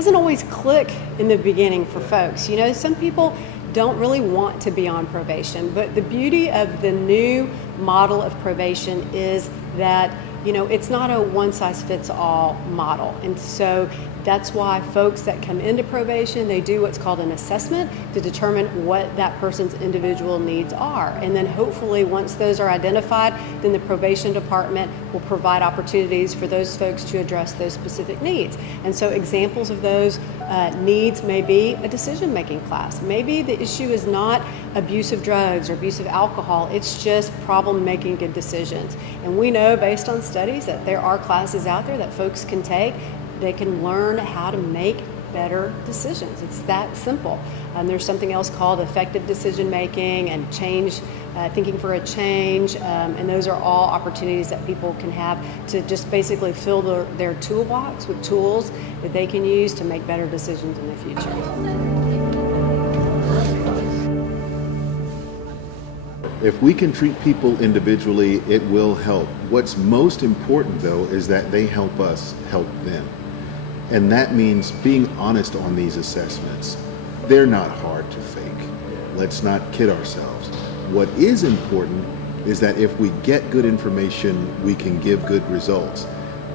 doesn't always click in the beginning for folks. You know, some people don't really want to be on probation, but the beauty of the new model of probation is that, you know, it's not a one-size-fits-all model. And so that's why folks that come into probation, they do what's called an assessment to determine what that person's individual needs are. And then hopefully once those are identified, then the probation department will provide opportunities for those folks to address those specific needs. And so examples of those needs may be a decision-making class. Maybe the issue is not abuse of drugs or abuse of alcohol, it's just problem making good decisions. And we know based on studies that there are classes out there that folks can take. They can learn how to make better decisions. It's that simple. There's something else called effective decision making and change, thinking for a change, and those are all opportunities that people can have to just basically fill their toolbox with tools that they can use to make better decisions in the future. If we can treat people individually, it will help. What's most important, though, is that they help us help them. And that means being honest on these assessments. They're not hard to fake. Let's not kid ourselves. What is important is that if we get good information, we can give good results.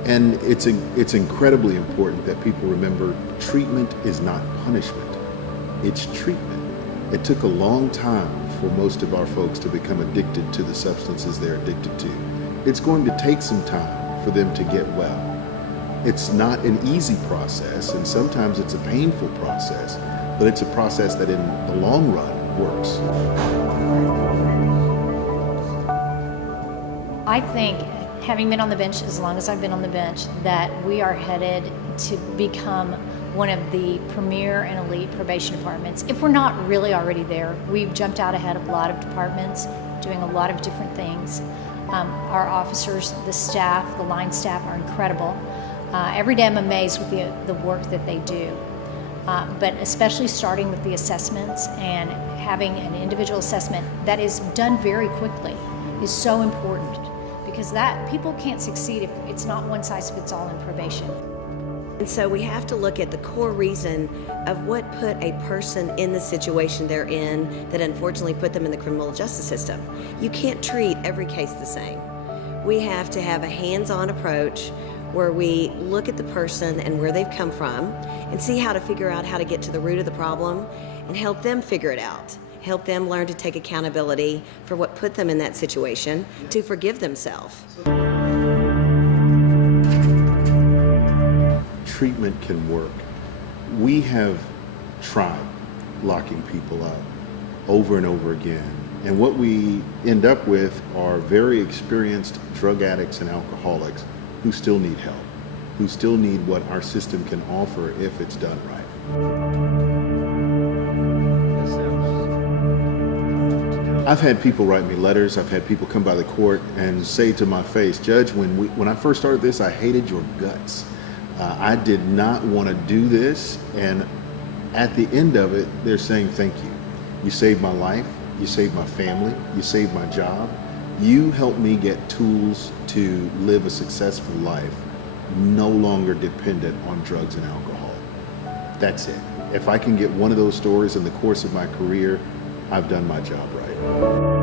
And it's incredibly important that people remember treatment is not punishment. It's treatment. It took a long time for most of our folks to become addicted to the substances they're addicted to. It's going to take some time for them to get well. It's not an easy process, and sometimes it's a painful process, but it's a process that in the long run works. I think, having been on the bench as long as I've been on the bench, that we are headed to become one of the premier and elite probation departments. If we're not really already there, we've jumped out ahead of a lot of departments, doing a lot of different things. Our officers, the staff, the line staff are incredible. Every day I'm amazed with the work that they do. But especially starting with the assessments and having an individual assessment that is done very quickly is so important, because that people can't succeed if it's not one size fits all in probation. And so we have to look at the core reason of what put a person in the situation they're in that unfortunately put them in the criminal justice system. You can't treat every case the same. We have to have a hands-on approach where we look at the person and where they've come from and see how to figure out how to get to the root of the problem and help them figure it out. Help them learn to take accountability for what put them in that situation, to forgive themselves. Treatment can work. We have tried locking people up over and over again. And what we end up with are very experienced drug addicts and alcoholics who still need help, who still need what our system can offer if it's done right. I've had people write me letters. I've had people come by the court and say to my face, "Judge, when I first started this, I hated your guts. I did not want to do this." And at the end of it, they're saying, "Thank you. You saved my life. You saved my family. You saved my job. You helped me get tools to live a successful life, no longer dependent on drugs and alcohol." That's it. If I can get one of those stories in the course of my career, I've done my job right.